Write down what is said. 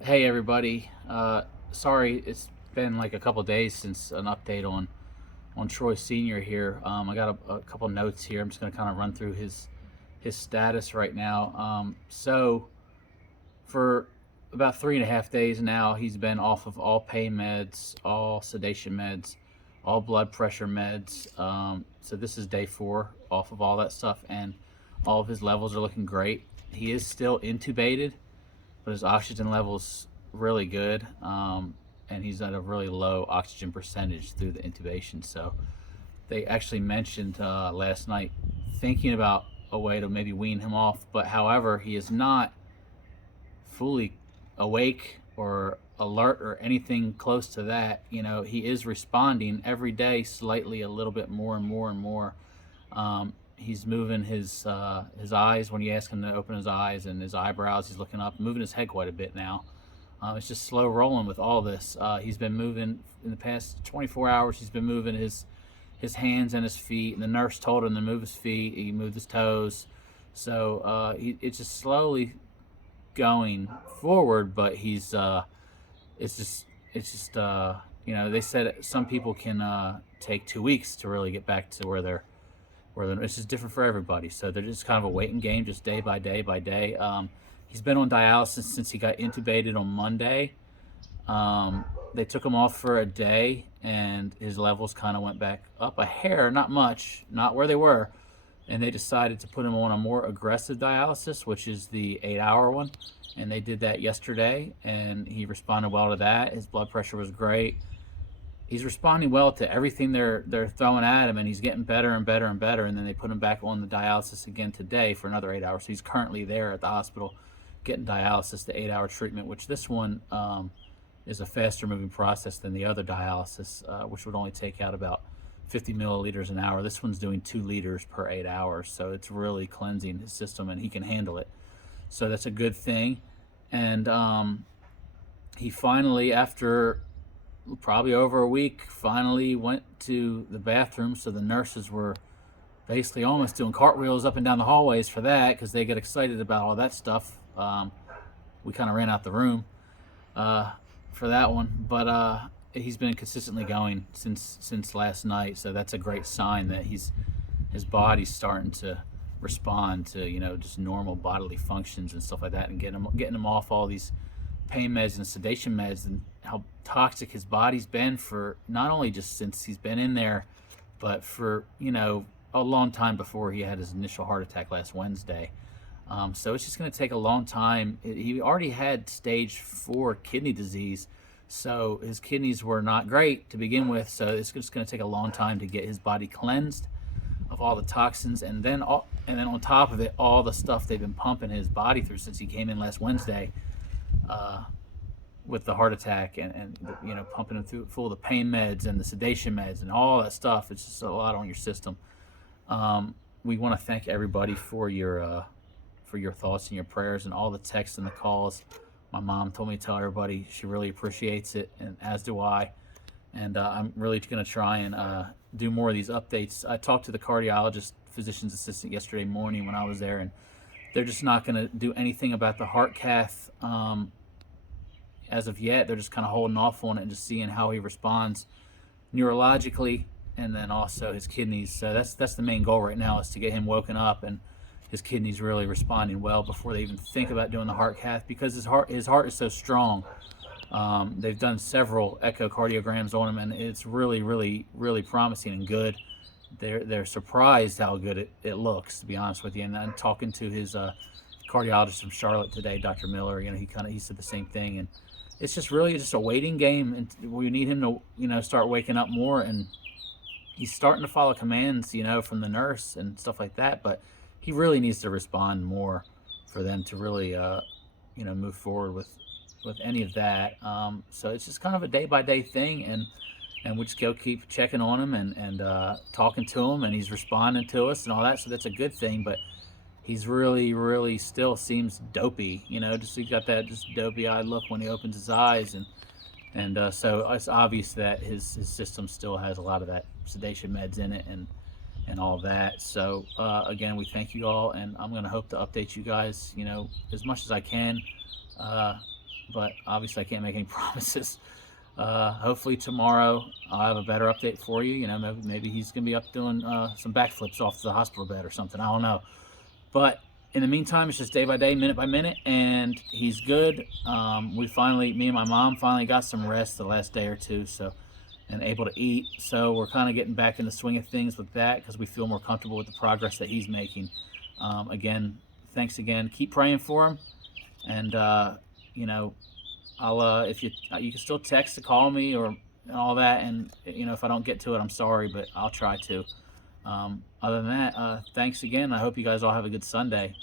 Hey everybody. Sorry, it's been like a couple days since an update on Troy Senior here. I got a couple notes here. I'm just going to kind of run through his status right now. So for about 3.5 days now, he's been off of all pain meds, all sedation meds, all blood pressure meds. So this is day 4 off of all that stuff, and all of his levels are looking great. He is still intubated, but his oxygen level's really good, and he's at a really low oxygen percentage through the intubation. So they actually mentioned last night thinking about a way to maybe wean him off, but however, he is not fully awake or alert or anything close to that. He is responding every day slightly a little bit more and more and more. He's moving his eyes when you ask him to open his eyes, and his eyebrows. He's looking up, moving his head quite a bit now. It's just slow rolling with all this. He's been moving in the past 24 hours. He's been moving his hands and his feet. And the nurse told him to move his feet. He moved his toes. So it's just slowly going forward. But it's just they said some people can take 2 weeks to really get back to where it's just different for everybody. So they're just kind of a waiting game, just day by day by day. He's been on dialysis since he got intubated on Monday. They took him off for a day, and his levels kind of went back up a hair, not much, not where they were. And they decided to put him on a more aggressive dialysis, which is the 8-hour one. And they did that yesterday, and he responded well to that. His blood pressure was great. He's responding well to everything they're throwing at him, and he's getting better and better and better. And then they put him back on the dialysis again today for another 8 hours. So he's currently there at the hospital getting dialysis, the 8-hour treatment, which this one is a faster moving process than the other dialysis, which would only take out about 50 milliliters an hour. This one's doing 2 liters per 8 hours, so it's really cleansing his system, and he can handle it. So that's a good thing. And he finally, after probably over a week, finally went to the bathroom. So the nurses were basically almost doing cartwheels up and down the hallways for that, because they get excited about all that stuff. We kind of ran out the room for that one, but he's been consistently going since last night. So that's a great sign that his body's starting to respond to just normal bodily functions and stuff like that, and getting him off all these pain meds and sedation meds, and how toxic his body's been for not only just since he's been in there, but for a long time before he had his initial heart attack last Wednesday. So it's just going to take a long time. He already had stage 4 kidney disease, so his kidneys were not great to begin with. So it's just going to take a long time to get his body cleansed of all the toxins, and then on top of it, all the stuff they've been pumping his body through since he came in last Wednesday. With the heart attack, and pumping him through full of the pain meds and the sedation meds and all that stuff. It's just a lot on your system. We want to thank everybody for your thoughts and your prayers and all the texts and the calls. My mom told me to tell everybody she really appreciates it, and as do I. And I'm really going to try and do more of these updates. I talked to the cardiologist, physician's assistant, yesterday morning when I was there, and they're just not going to do anything about the heart cath as of yet. They're just kind of holding off on it and just seeing how he responds neurologically, and then also his kidneys. So that's the main goal right now, is to get him woken up and his kidneys really responding well before they even think about doing the heart cath, because his heart is so strong. They've done several echocardiograms on him, and it's really, really, really promising and good. They're surprised how good it looks, to be honest with you. And I'm talking to his cardiologist from Charlotte today, Dr. Miller. He said the same thing, and it's just really just a waiting game, and we need him to start waking up more, and he's starting to follow commands from the nurse and stuff like that, but he really needs to respond more for them to really move forward with any of that. So it's just kind of a day by day thing, and we just go keep checking on him and talking to him, and he's responding to us and all that. So that's a good thing, but he's really, really still seems dopey. Just he got that just dopey-eyed look when he opens his eyes, and so it's obvious that his system still has a lot of that sedation meds in it and all that. So again, we thank you all, and I'm going to hope to update you guys, as much as I can. but obviously I can't make any promises. Hopefully tomorrow I'll have a better update for you. You know, maybe he's gonna be up doing some backflips off the hospital bed or something. I don't know. But in the meantime, it's just day by day, minute by minute, and he's good. Me and my mom finally got some rest the last day or two, so and able to eat. So we're kind of getting back in the swing of things with that because we feel more comfortable with the progress that he's making. Again, thanks again. Keep praying for him, and you know, I'll if you can still text to call me or and all that, and you know if I don't get to it, I'm sorry, but I'll try to. Other than that, thanks again. I hope you guys all have a good Sunday.